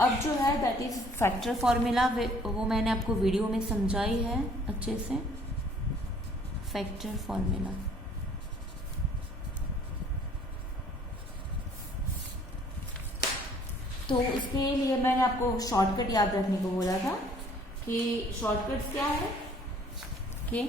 अब जो है दैट इज फैक्टर फॉर्मूला, वो मैंने आपको वीडियो में समझाई है अच्छे से। फैक्टर फॉर्मूला तो इसके लिए मैंने आपको शॉर्टकट याद रखने को बोला था कि शॉर्टकट्स क्या है कि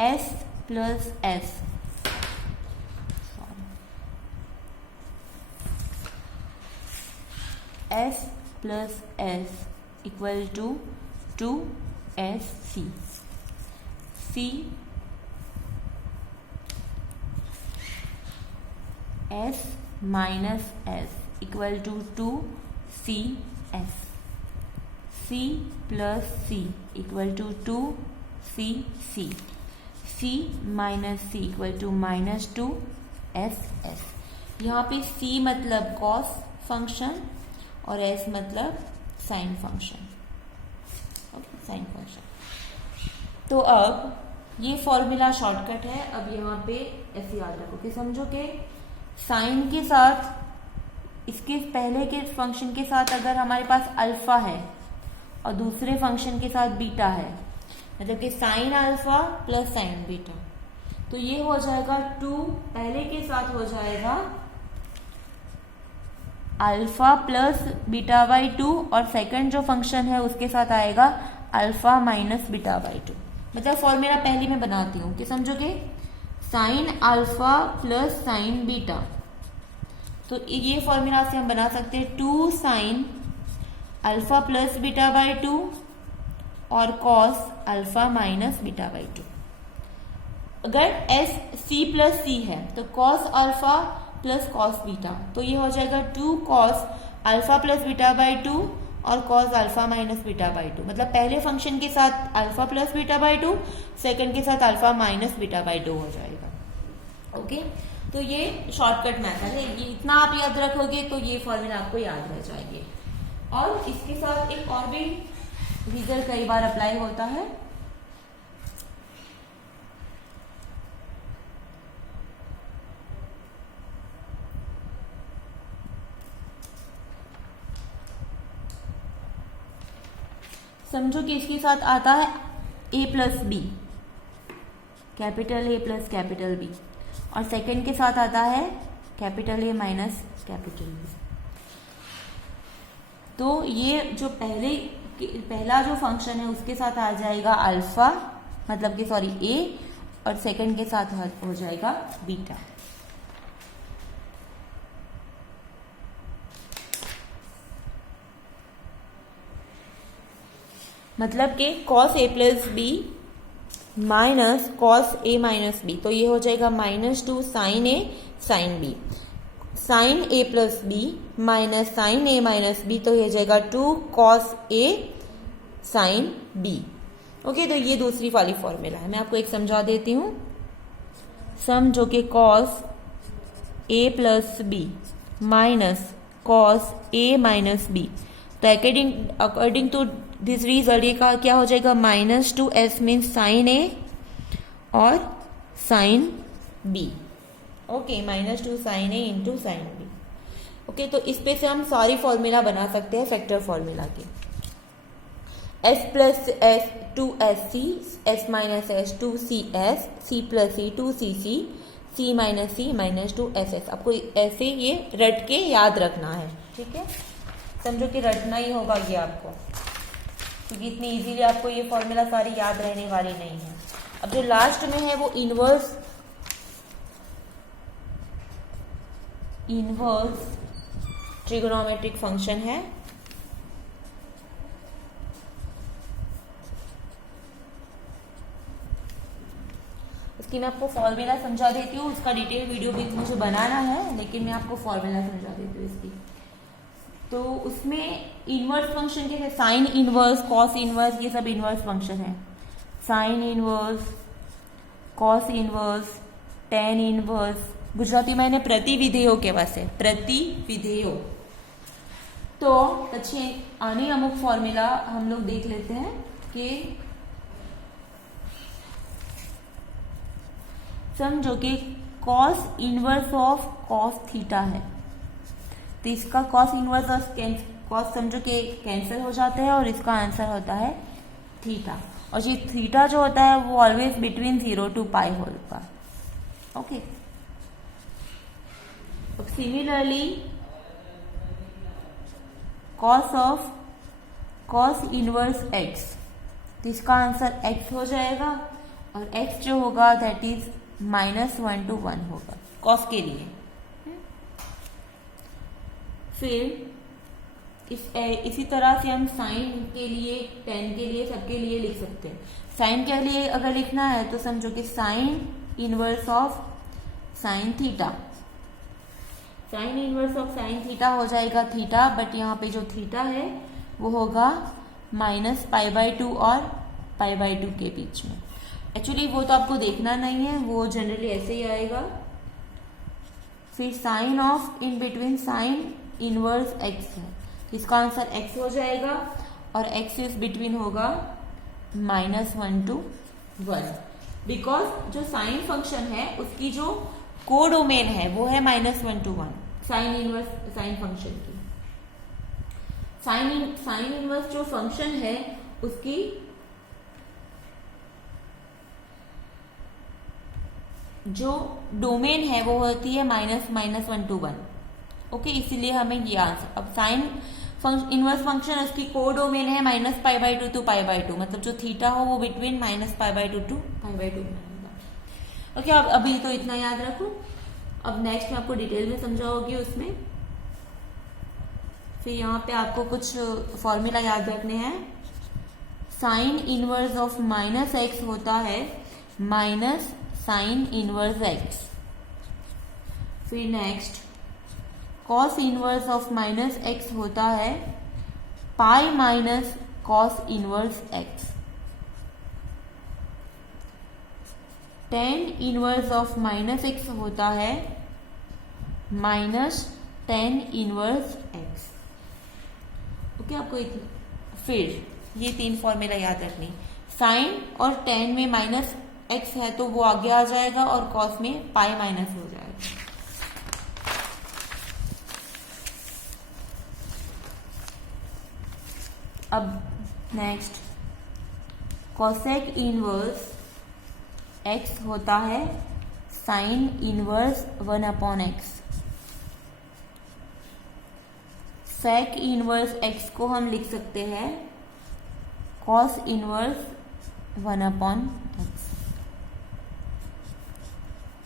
S plus S, S plus S equal to 2SC, C S minus S equal to 2CS, C plus C equal to 2CC, C minus C equal to minus 2SS। यहाँ पे C मतलब cos function और S मतलब sine function, okay, sine function. तो अब ये formula shortcut है। अब यहाँ पे ऐसे याद रखो कि समझो कि साइन के साथ, इसके पहले के फंक्शन के साथ अगर हमारे पास अल्फा है और दूसरे फंक्शन के साथ बीटा है, मतलब कि sine alpha plus sign beta, तो ये हो जाएगा 2, पहले के साथ हो जाएगा अल्फा प्लस बीटा बाई 2 और सेकंड जो फंक्शन है उसके साथ आएगा अल्फा माइनस बीटा बाई 2। मतलब फॉर्मूला पहले मैं बनाती हूँ कि समझो कि sine alpha plus sign beta, तो ये फॉर्मूला से हम बना सकते हैं 2 sine alpha plus beta by 2 और cos alpha minus beta by 2। अगर S C प्लस C है तो cos alpha plus cos beta, तो ये हो जाएगा 2 cos alpha plus beta by 2 और cos alpha minus beta by 2। मतलब पहले फंक्शन के साथ alpha plus beta by 2, second के साथ अल्फा माइनस बीटा बाई 2 हो जाएगा। ओके, तो ये शॉर्टकट मेथड है, ये इतना आप याद रखोगे तो ये फॉर्मूला आपको याद रह जाएंगे। और इसके साथ एक और भी रिजल्ट कई बार अप्लाई होता है, समझो कि इसके साथ आता है A plus B, capital A plus capital B, और सेकंड के साथ आता है capital A minus capital B। तो ये जो पहला जो फंक्शन है उसके साथ आ जाएगा अल्फा, मतलब कि सॉरी A, और सेकंड के साथ हो जाएगा बीटा। मतलब कि cos A plus B minus cos A minus B, तो ये हो जाएगा -2 sine A sine B, sine A plus B minus sine A minus B, तो ये हो जाएगा 2 cos A sine B। Okay, तो ये दूसरी वाली फॉर्मूला है, मैं आपको एक समझा देती हूँ। समझो कि cos A plus B minus cos A minus B, तो अकॉर्डिंग टू दिस रिजल्ट ये क्या हो जाएगा, -2s मीन्स साइन A और sine B। Okay, -2 sine A into sine B। Okay, तो इस पे से हम सारी फॉर्मूला बना सकते हैं फैक्टर फॉर्मूला के। S plus S 2SC, S minus S 2CS, C plus C 2CC, C minus C minus 2SS। आपको ऐसे ये रट के याद रखना है, ठीक है। समझो कि रटना ही होगा ये आपको, क्योंकि इतनी इजीली आपको ये फॉर्मूला सारी याद रहने वाली नहीं है। अब जो लास्ट में है वो इनवर्स ट्रिगोनोमेट्रिक फंक्शन है। इसकी मैं आपको फॉर्मूला समझा देती हूँ, उसका डिटेल वीडियो भी मुझे बनाना है, लेकिन मैं आपको फॉर्मूला समझा देती हूँ इसकी। तो उसमें इनवर्स फंक्शन के साइन इनवर्स, कॉस इनवर्स, ये सब इनवर्स फंक्शन है। Sine inverse, cos inverse, tan inverse, Gujarati में प्रतिविधेयो कहेवाय छे, प्रतिविधेयो। तो पछी आनी अमुक फॉर्मूला हम लोग देख लेते हैं कि समझो कि cos inverse of cos theta है, तो इसका कॉस इनवर्स कॉस समझो कि कैंसिल हो जाते हैं और इसका आंसर होता है थीटा, और ये थीटा जो होता है वो ऑलवेज बिटवीन 0 to पाई होगा। ओके, अब सिमिलरली कॉस इनवर्स एक्स, तो इसका आंसर x हो जाएगा, और x जो होगा दैट इज -1 to 1 होगा कॉस के लिए। फिर इसी तरह से हम साइन के लिए, टेन के लिए, सबके लिए लिख सकते हैं। साइन के लिए अगर लिखना है तो समझो कि sine inverse of sine theta, sine inverse of sine theta हो जाएगा थीटा, बट यहाँ पे जो थीटा है वो होगा -π/2 और π/2 के बीच में। एक्चुअली वो तो आपको देखना नहीं है, वो जनरली ऐसे ही आएगा। फिर sine of in between sine inverse x है, इसका आंसर x हो जाएगा, और x इज बिटवीन होगा -1 to 1, बिकॉज जो साइन फंक्शन है उसकी जो कोडोमेन है वो है -1 to 1, sine inverse sine function की। साइन इनवर्स जो फंक्शन है उसकी जो डोमेन है वो होती है -1 to 1। ओके, इसीलिए हमें ये आंसर, अब साइन इनवर्स फंक्शन उसकी कोडोमेन है -π/2 to π/2, मतलब जो थीटा हो वो बिटवीन -π/2 to π/2 होगा। ओके, अब अभी तो इतना याद रखो, अब नेक्स्ट में आपको डिटेल में समझाओगी उसमें। फिर यहाँ पे आपको कुछ फॉर्मूला याद रखने हैं। साइन इनवर्स ऑफ -x होता है माइनस साइन इनवर्स x। फिर next cos inverse of -x होता है pi minus cos inverse x। Tan inverse of -x होता है -tan इनवर्स x। ओके, आपको फिर ये तीन फॉर्मूला याद रखनी। साइन और टेन में -x है तो वो आगे आ जाएगा, और कॉस में पाई माइनस हो जाएगा। अब नेक्स्ट कोसेक इनवर्स x होता है sine inverse 1/x। Sec inverse x को हम लिख सकते हैं cos inverse 1/x।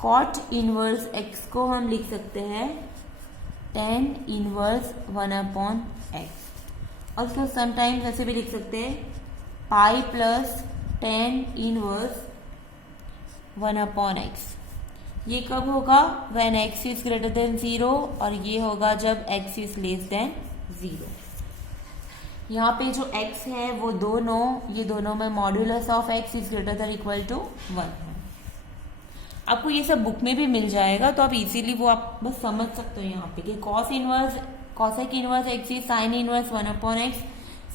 Cot inverse x को हम लिख सकते हैं टेन इनवर्स 1/x। और उसको समटाइम्स ऐसे भी लिख सकते हैं pi plus tan inverse 1/x। ये कब होगा? When x is greater than 0, और ये होगा जब x इज लेस देन 0। यहाँ पे जो x है वो ये दोनों में modulus of x is greater than equal to 1 है। आपको ये सब बुक में भी मिल जाएगा, तो आप इजीली वो आप बस समझ सकते हो यहाँ पे कि cosec inverse x is sine inverse 1/x,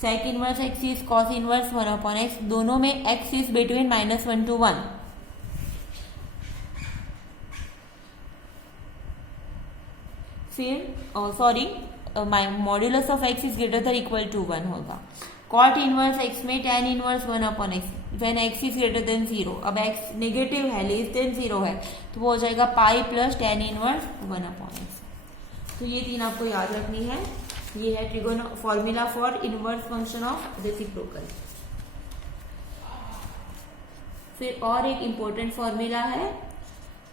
sec inverse x is cos inverse 1/x। दोनों में x इज बिटवीन -1 to 1। फिर sorry, modulus of x is greater than equal to 1 होगा। कॉट इनवर्स x में tan inverse 1/x when x is greater than 0। अब x negative है, less than 0 है, तो वो हो जाएगा पाई प्लस tan इनवर्स 1/x। तो ये तीन आपको याद रखनी है। ये है trigono formula for inverse function of reciprocal. फिर और एक इम्पोर्टेंट फॉर्मूला है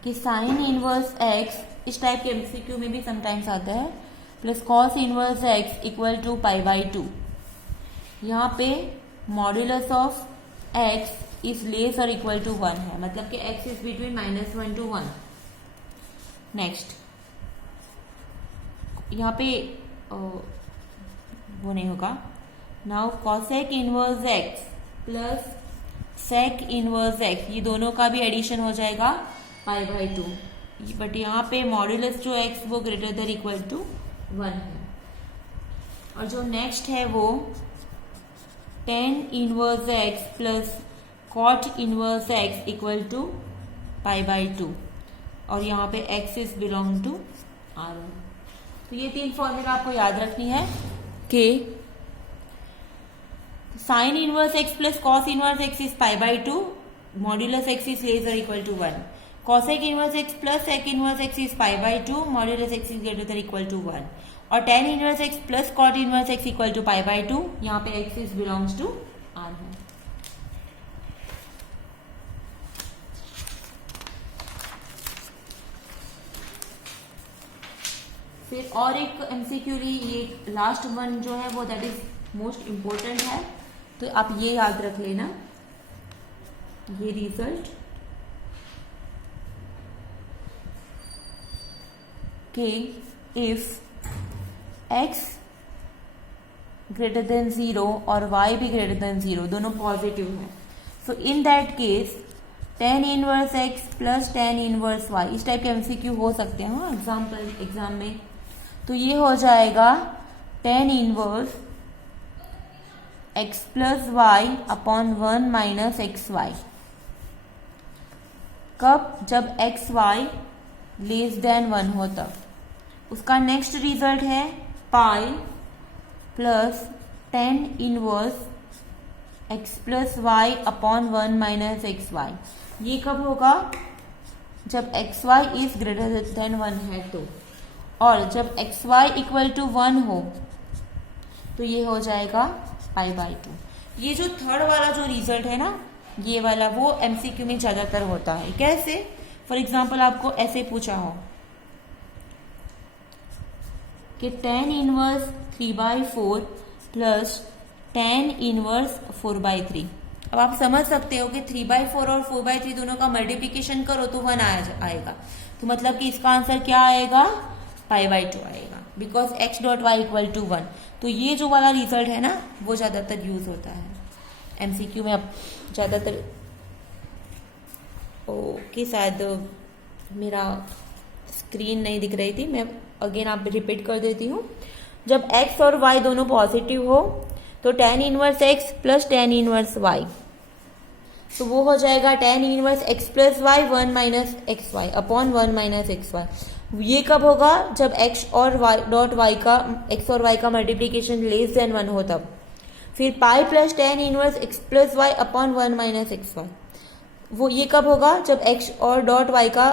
कि साइन इनवर्स x, इस टाइप के एमसीक्यू में भी समटाइम्स आता है, plus cos inverse x equal to π/2। यहाँ पे modulus of x is less और इक्वल टू 1 है, मतलब कि x is between -1 to 1। Next यहाँ पे वो नहीं होगा। Now cosec inverse x plus sec inverse x, ये दोनों का भी एडिशन हो जाएगा π/2, बट यहाँ पे मॉड्यूलस जो x वो ग्रेटर देन इक्वल टू 1 है। और जो नेक्स्ट है वो tan inverse x plus cot inverse x equal to π/2, और यहाँ पे x is belong to R1। तो ये तीन फॉर्मूला आपको याद रखनी है। कि sine inverse x plus cos inverse x is pi by 2, modulus x is less और equal to 1. Cosec inverse x plus sec inverse x is pi by 2, modulus x is greater than equal to 1. और tan inverse x plus cot inverse x equal to pi by 2. यहाँ पे x is belongs to R है. फिर और एक MCQ ली, ये last one जो है वो दैट इज मोस्ट इम्पोर्टेंट है, तो आप ये याद रख लेना, ये रिजल्ट कि इफ x ग्रेटर देन 0 और y भी ग्रेटर देन 0, दोनों पॉजिटिव है, so in that case tan inverse x plus tan inverse y, इस टाइप के एमसीक्यू हो सकते हैं हाँ एग्जाम में. तो ये हो जाएगा tan inverse x plus y upon 1 minus x y. कब? जब एक्स वाई लेस देन 1 हो तब. उसका नेक्स्ट रिजल्ट है pi plus tan inverse x plus y upon 1 minus x y. ये कब होगा? जब x y is greater than 1 है तो. और जब एक्स वाई इक्वल टू 1 हो तो ये हो जाएगा पाई बाई 2. ये जो थर्ड वाला जो रिजल्ट है ना, ये वाला, वो एमसीक्यू में ज्यादातर होता है. कैसे? फॉर एग्जाम्पल आपको ऐसे पूछा हो कि tan inverse 3/4 plus tan inverse 4/3. अब आप समझ सकते हो कि 3/4 और 4/3 दोनों का मल्टीप्लीकेशन करो तो 1 आएगा. तो मतलब कि इसका आंसर क्या आएगा? पाई बाई 2 आएगा, because x dot y equal to 1. तो ये जो वाला रिजल्ट है ना, वो ज्यादातर यूज होता है एमसीक्यू में. अब ज्यादातर ओके, शायद मेरा स्क्रीन नहीं दिख रही थी, मैं अगेन आप रिपीट कर देती हूँ. जब x और y दोनों पॉजिटिव हो तो tan inverse x plus tan inverse y, तो वो हो जाएगा tan inverse x plus y 1 minus x y upon 1 minus x y. ये कब होगा? जब x और y डॉट y का x और y का मल्टीप्लीकेशन लेस देन 1 हो तब. फिर pi plus tan inverse x plus y upon 1 minus x y, वो ये कब होगा? जब x और डॉट y का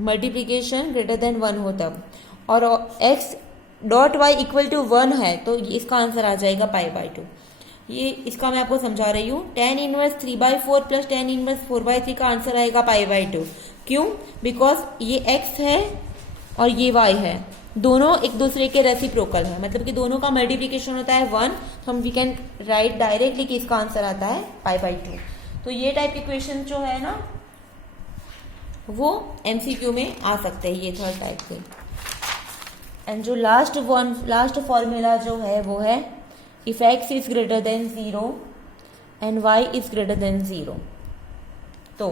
मल्टीप्लीकेशन ग्रेटर देन 1 हो तब. और x dot y equal to 1 है तो इसका आंसर आ जाएगा पाई बाई 2. ये इसका मैं आपको समझा रही हूँ. tan inverse 3/4 plus tan inverse 4/3 का आंसर आएगा पाई बाई 2. क्यों? बिकॉज ये x है और ये y है, दोनों एक दूसरे के रेसिप्रोकल है, मतलब कि दोनों का मल्टीप्लीकेशन होता है 1, तो हम वी कैन राइट डायरेक्टली कि इसका आंसर आता है पाई बाई 2. तो ये टाइप के क्वेश्चन जो है ना, वो एमसीक्यू में आ सकते हैं, ये थर्ड टाइप के. एंड जो लास्ट फॉर्मूला जो है वो है if x is greater than 0 and y is greater than 0, तो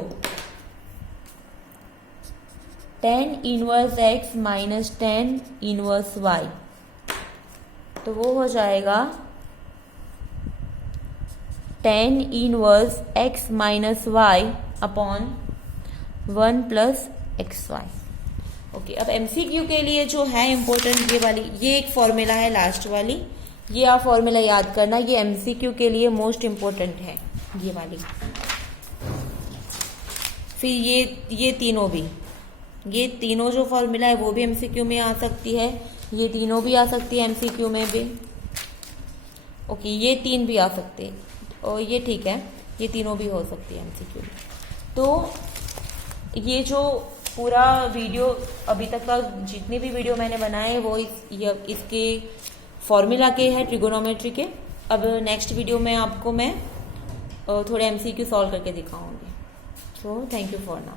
tan inverse x minus tan inverse y, तो वो हो जाएगा tan inverse x minus y upon 1 plus x y. Okay, अब एमसीक्यू के लिए जो है इम्पोर्टेंट, ये वाली, ये एक फॉर्मूला है लास्ट वाली, ये आप फॉर्मूला याद करना, ये एमसीक्यू के लिए मोस्ट इम्पोर्टेंट है ये वाली. फिर ये तीनों भी, ये तीनों जो फॉर्मूला है वो भी एमसीक्यू में आ सकती है, ये तीनों भी आ सकती है एमसीक्यू में भी. ओके, ये तीन भी आ सकते हैं, और ये ठीक है, ये तीनों भी हो सकती है एमसीक्यू में. तो ये जो पूरा वीडियो अभी तक का जितने भी वीडियो मैंने बनाए वो इसके फॉर्मूला के हैं, ट्रिगोनोमेट्री के. अब नेक्स्ट वीडियो में आपको मैं थोड़े एमसीक्यू सॉल्व करके दिखाऊंगी. So thank you for now.